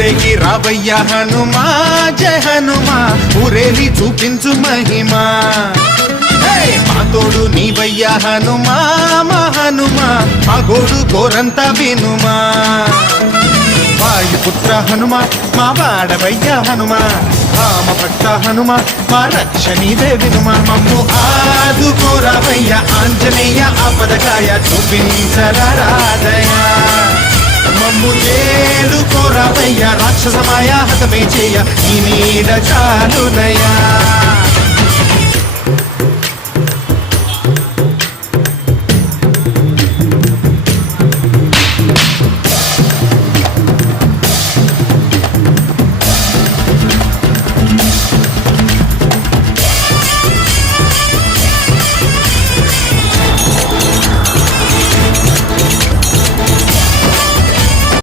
ఊరేగి రావయ్య హనుమా జయ హనుమా ఊరేగి చూపించు మహిమా మా తోడు నీవయ్య హనుమా మా హనుమా మా గోడు గోరంత వినుమా వాయుపుత్ర హనుమ మా వాడవయ్య హనుమ రామ భక్త హనుమ మా రక్షణీదే వినుమ మమ్ము ఆదుకోరవయ్య ఆంజనేయ ఆపదకాయ చూపించరాదయ మమ్ము చేడుకోరవయ్య రాక్షసమాయ హతమే చేయ ఈ నీడ చాలునయా